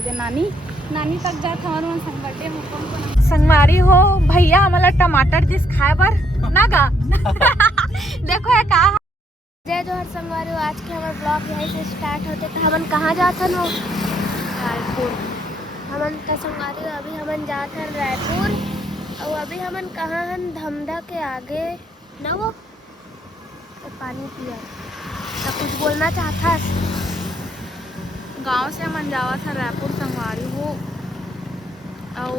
दे नानी नानी तक जात हमारे संगवारी मुकम संगवारी हो भैया हमारा टमाटर जिस खाए बर ना गा देखो ये का जय जोहर संगवारी हो। आज के हमारे ब्लॉग यहीं से स्टार्ट होते तो हमन कहाँ जाते हो रायपुर हमन का संगवारी हो। अभी हमन जाते हैं रायपुर और अभी हमन कहाँ हन धमधा के आगे न वो तो पानी पिया तो कुछ बोलना चाहता गांव से हमन जावा था रायपुर संगवारी हो और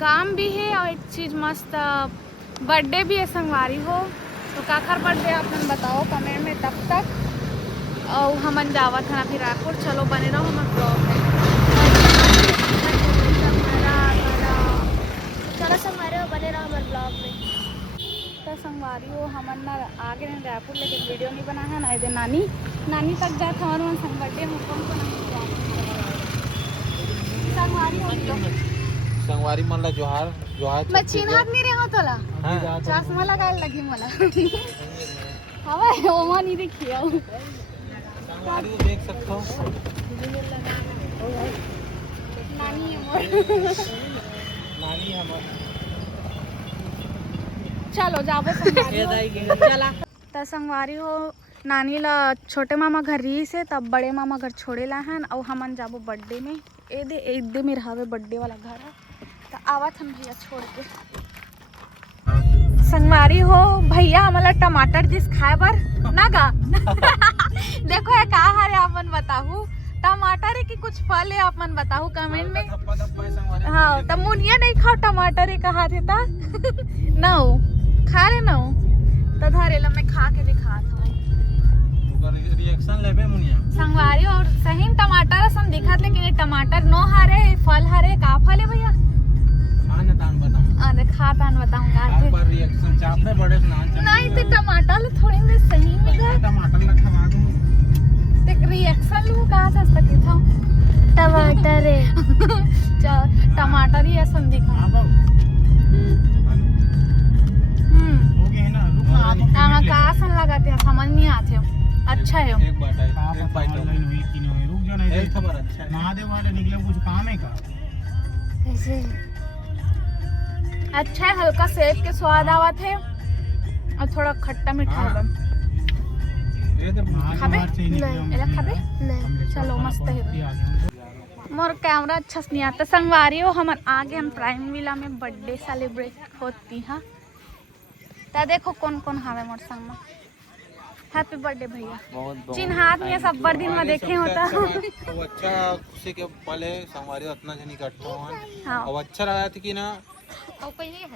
काम भी है और एक चीज़ मस्त बर्थडे भी है संगवारी हो। तो काखर बर्थडे आपने बताओ कमेंट में तब तक और हमन जावा था फिर रायपुर। चलो बने रहो हमारे ब्लॉग में। चलो संगवारी हो बने रहो हमारे ब्लॉग में। तो संगवारी हो हमन ना आगे रायपुर लेकिन वीडियो नहीं बना है ना इधर नानी नानी तक जाता हमारे संग बर्थडे मुकम को संगवारी हो संगवारी मन ला जोहार जोहार मैं चिन्हत नहीं रहो तोला चश्मा लगाए लगी मला हवा ओमा नहीं देखियो संगवारी देख सकते हो नानी हमर नानी हमर चलो जाबो संगवारी तो संगवारी हो नानी ला छोटे मामा घर रही से तब बड़े मामा घर छोड़े ला हन और हमन जाबो बर्थडे में ए दे मेरा हवे बर्थडे वाला घर है तो आवत हम भैया छोड़ के संगवारी हो भैया हमारा टमाटर जिस खाए बर ना गा देखो ये का है आपन बताहू टमाटर है कि कुछ फल है आपन बताहू कमेंट में। हाँ तब मुनिया नहीं खाओ टमाटर है कहा थे ता ना हो खा रहे ना हो तो धारे ला मैं खा के दिखा था रिएक्शन लेबे मुनिया संगवारी और सही टमाटर सम दिखत लेकिन ये टमाटर नो हरे फल हरे का फल है भैया खाना तान बताऊं अरे खा तान बताऊंगा एक बार रिएक्शन चापने बड़े नान नहीं तो टमाटर ले थोड़ी में सही में गए टमाटर ला खवा दूं देख रिएक्शन लू कहां से सकती था टमाटर है टमाटर ही ऐसा दिखा हां बाबू हो गए ना हां का आसन लगाते हैं समझ नहीं आते अच्छा है एक बात है एक बात लाइन हुई कि नहीं रुक जा नहीं एक खबर अच्छा है महादेव वाले निकले कुछ काम है का कैसे अच्छा है हल्का सेब के स्वाद आवा थे और थोड़ा खट्टा मीठा है ये तो खाबे नहीं खाबे नहीं चलो मस्त है मोर कैमरा अच्छा नहीं आता संगवारी हो हमारे आगे हम प्राइम विला में बर्थडे सेलिब्रेट होती है ता देखो कौन कौन हवे मोर संग में हैप्पी बर्थडे भैया जिन हाथ में सब बड़ दिन में देखे होता वो अच्छा खुशी के पल है संगवारी उतना जन इकट्ठा हो और अच्छा लगा था कि ना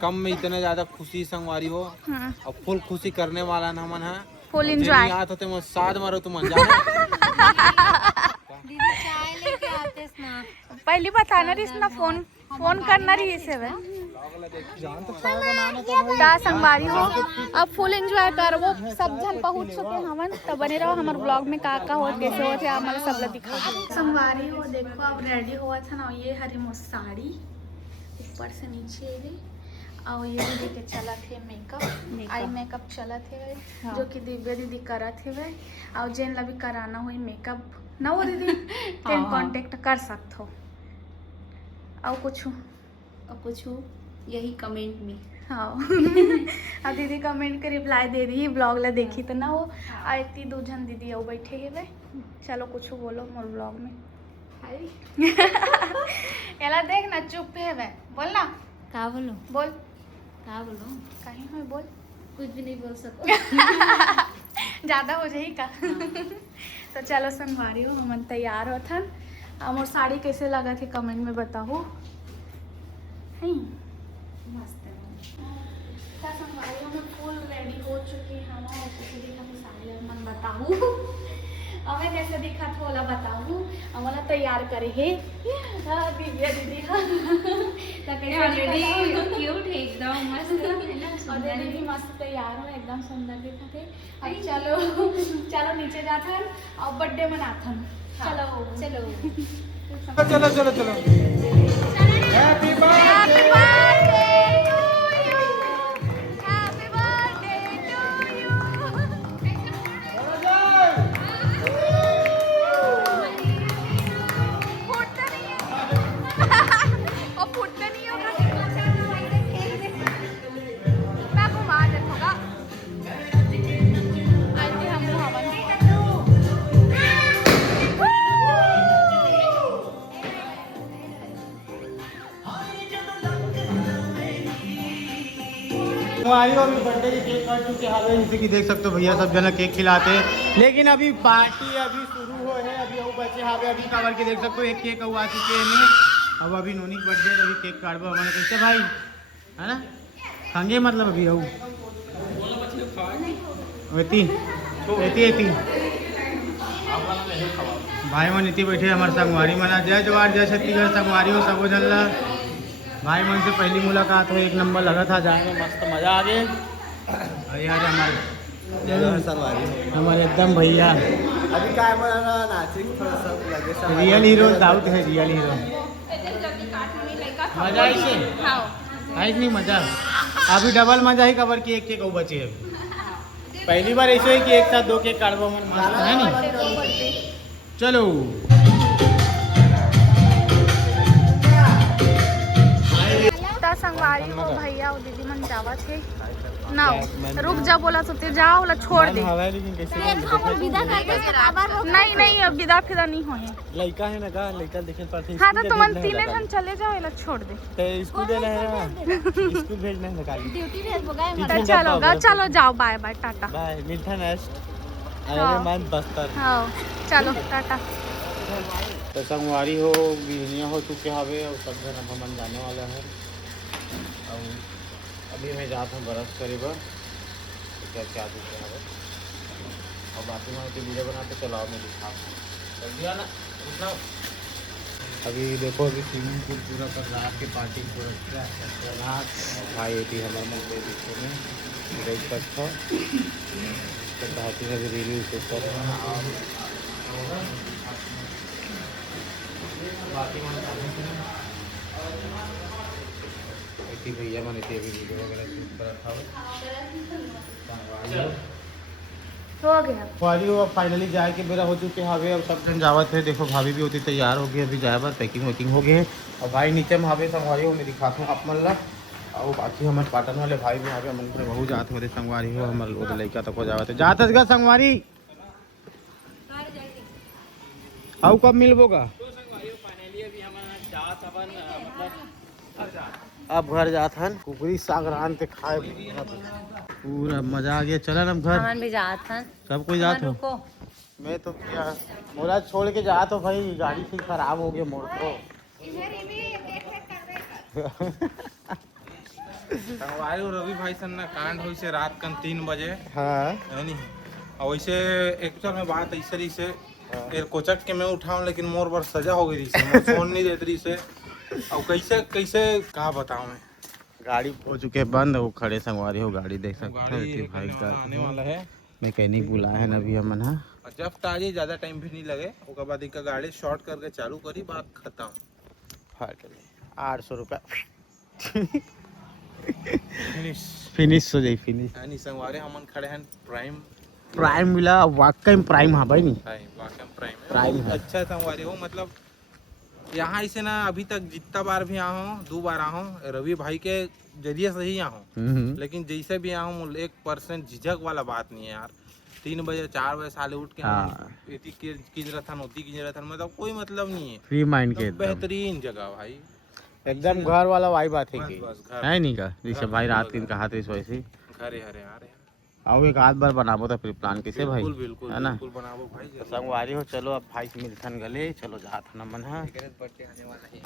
कम में इतने ज्यादा खुशी संगवारी हो और फुल खुशी करने वाला ना मन है फुल एंजॉय याद होते मैं साथ मारो तुम अनजान दीदी चाय लेके आते ना पहली बताना रही ना फोन करना रही से वे ता संगवारी हो अब फुल एंजॉय करबो सब जन पहुंच चुके हमन तो बने रहो हमारे ब्लॉग में का हो कैसे होते हमारे सब ला दिखा संगवारी हो देखो अब रेडी हुआ था ना ये हरी मो साड़ी ऊपर से नीचे भी और ये दीदी के चला थे मेकअप आई मेकअप चला थे जो कि दिव्या दीदी करा थे वे और जेन ला भी कराना हुई मेकअप ना वो दीदी तेन कांटेक्ट कर सकते हो और कुछ यही कमेंट में हाँ अब दीदी कमेंट के रिप्लाई दे रही है ब्लॉग ला देखी तो ना वो आती दो जन दीदी आओ बैठे है वे चलो कुछ बोलो मोर ब्लॉग में एला देख ना चुप है वे बोल ना का बोलो बोल कहीं में बोल कुछ भी नहीं बोल सको ज्यादा हो जाए का तो चलो संगवारी हो हम तैयार हो थन और साड़ी कैसे लगा थे कमेंट में बताओ मस्त है संगवारी में फुल रेडी हो चुकी है हम और कैसे दिखा तो साड़ी मन बताऊँ हमें कैसे दिखा थोड़ा बताऊँ हमारा तैयार करे है दिव्या दीदी तो कैसे क्यूट है एकदम मस्त और दीदी मस्त तैयार हो एकदम सुंदर दिखा थे अब चलो नीचे जाता है और बर्थडे मनाता है चलो चलो हैप्पी बर्थडे संगवारी हो, अभी बर्थडे के केक काट चुके हैं, जैसे कि देख सकते हो भैया सब जना केक खिलाते हैं, लेकिन अभी पार्टी अभी शुरू हो है, अभी वो बच्चे हावे अभी कवर के देख सकते हो, एक केक आ चुके हैं। अब अभी नोनी बर्थडे अभी केक काटबो हमारे कैसे भाई है ना, खाएंगे मतलब अभी वो भाई मन इतनी बैठे हमारे संगवारी मना, जय जवाहर जय छत्तीसगढ़ संगवारी हो सबो जन ला। भाई मन से पहली मुलाकात हो, एक नंबर लगा था, जाने में मस्त मजा आ गए। यार हमारे एकदम भैया अभी काय मला नाचिक थोडासा रियल हीरो डाउट है, रियल हीरो मजा आई से आई नहीं मजा, अभी डबल मजा ही कवर की एक केक बचे है। पहली बार ऐसे है कि एक साथ 2 केक काटवा मन मस्त है नहीं। चलो संगवारी हो भैया और दीदी मन जावा थे ना, रुक जा बोला तो जाओ बोला छोड़ दे, नहीं नहीं अब विदा फिदा नहीं हो लड़का है ना का लड़का देखे पाते। हाँ तो तुम तीनों जन चले जाओ ये छोड़ दे, स्कूल देना है ना, स्कूल भेजना है ना, ड्यूटी भेज बोगा तो चलोगा, चलो जाओ बाय बाय टाटा बाय मिल्टन नेस्ट अरे बस्तर। हाँ चलो टाटा। तो संगवारी हो बिजनिया हो चुके हवे और सब जन अब हम जाने वाला है। और अभी मैं जाता हूँ बरस करीब क्या क्या चुके हवे और बाकी मैं वीडियो बनाते चलाओ मैं दिखा ना उतना। अभी देखो अभी स्विमिंग पूल पूरा कर रहा के पार्टी पूरा भाई थी हमारे मन के पीछे में देख सकते हो रील ऊपर भैया मैंने वीडियो वगैरह शूट करा था हो गया वाली हो। अब फाइनली जाए के मेरा हो चुके हावे, अब सब जन जावत है। देखो भाभी भी होती तैयार हो गई, अभी जाए बार पैकिंग वैकिंग हो गए और भाई नीचे में हावे संगवारी हो मैं दिखाता हूँ आप मन ला। और बाकी हमारे पाटन वाले भाई भी हावे मन से बहुत जाते होते संगवारी हो, हमारे लोग लड़का तक हो जावत है जात गा संगवारी। आओ कब मिलबोगा? अब घर जात हन कुकरी साग रान के खाए पूरा मजा आ गया। चला ना घर भी जात हन सब कोई जात हो। मैं तो क्या मोरा छोड़ के जात हो भाई, गाड़ी से खराब हो गया मोर को। रवि भाई सन ना कांड हुई से रात कन 3 बजे हाँ है नहीं। और वैसे एक्चुअल में बात ऐसे रही से कोचक के मैं उठाऊं लेकिन मोर बर सजा हो गई से फोन नहीं देती रही से। और कैसे कैसे कहा बताऊं मैं, गाड़ी हो चुके बंद, वो खड़े संगवारी हो गाड़ी देख सकते हो भाई का आने वाला है। मैकेनिक बुलाया है अभी हमन हा, जब आज ज्यादा टाइम भी नहीं लगे उसके बाद इनका गाड़ी शॉर्ट करके चालू करी बात खत्म। 800 रुपया फिनिश हो जाए फिनिश। यानी संगवारी हमन खड़े हैं प्राइम मिला, वाकई में प्राइम हाँ भाई नहीं प्राइम अच्छा संगवारी हो। मतलब यहाँ इसे ना अभी तक जितना बार भी आया हूँ 2 बार आया हूँ रवि भाई के जरिए से ही आया हूँ, लेकिन जैसे भी आया हूँ 1% झिझक वाला बात नहीं है यार। 3 बजे 4 बजे साले उठ के मतलब कोई मतलब नहीं है, फ्री माइंड के बेहतरीन जगह भाई, एकदम घर वाला वाइब आते है नहीं का जैसे भाई रात दिन कहा थे वैसे घरे हरे आ रहे आओ एक आध बार बनाबो तो फिर प्लान कैसे भाई है ना बनाबो भाई संगवारी हो। चलो अब भाई से मिलथन गले चलो जात न मन है बर्थडे आने वाला है।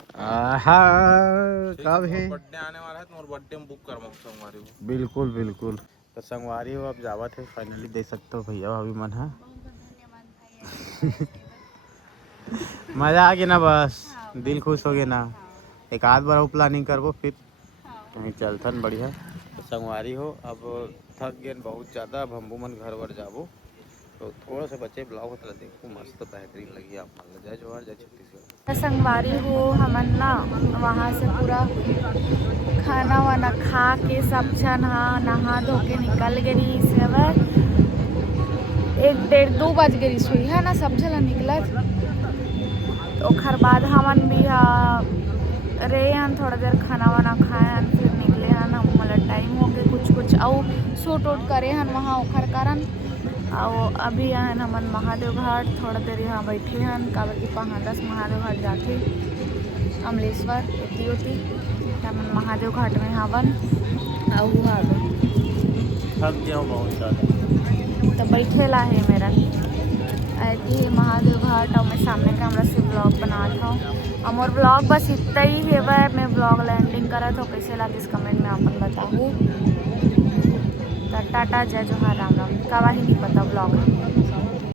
कब है बर्थडे आने वाला है तो मोर बर्थडे में बुक करबो संगवारी हो। बिल्कुल बिल्कुल तो संगवारी हो अब जावत है फाइनली देख सकते हो भैया अभी मन है मजा आ गया ना, बस दिल खुश हो गया ना। एक आध बार वो प्लानिंग करबो फिर कहीं चलथन बढ़िया। तो संगवारी हो अब थक गए बहुत ज़्यादा, अब हम मन घर वर जाबो तो थोड़ा सा बच्चे ब्लॉग होता देखो मस्त बेहतरीन लगी आप मान लो। जय जवाहर जय छत्तीसगढ़। संगवारी हो हमन ना वहाँ से पूरा खाना वाना खा के सब जन हाँ नहा धो के निकल गई से 1-1:30-2 बज गई सुई है ना सब जन निकलत। ओखर बाद हमन भी रहे हन थोड़ा देर खाना वाना खाए हन फिर निकले हन। मतलब टाइम हो गए कुछ और शूट वूट करे हन वहाँ ओखर कारण। और अभी आन हमन महादेव घाट थोड़ा देर यहाँ बैठे हन काबर की 5-10 महादेव घाट जाते अमलेश्वर एती होती हमन महादेव घाट में हवन और थक गया हूँ बहुत ज़्यादा। तो बैठेला है मेरा ऐसी महादेव घाट और मैं सामने कैमरा से ब्लॉग बना था और मोर ब्लॉग बस इतना ही है वह मैं ब्लॉग लैंडिंग करा तो कैसे लगे इस कमेंट में अपन बताऊँ। तो टाटा जय जोहार राम राम का ही नहीं पता ब्लॉग